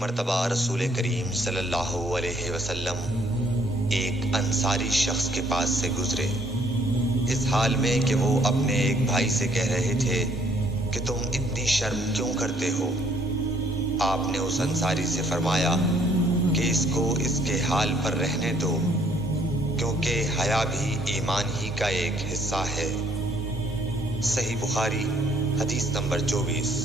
मर्तबा रसूल करीम सल्लल्लाहु अलैहि वसल्लम एक अंसारी शख्स के पास से गुजरे, इस हाल में कि वो अपने एक भाई से कह रहे थे कि तुम इतनी शर्म क्यों करते हो। आपने उस अंसारी से फरमाया कि इसको इसके हाल पर रहने दो, क्योंकि हया भी ईमान ही का एक हिस्सा है। सही बुखारी हदीस नंबर 24।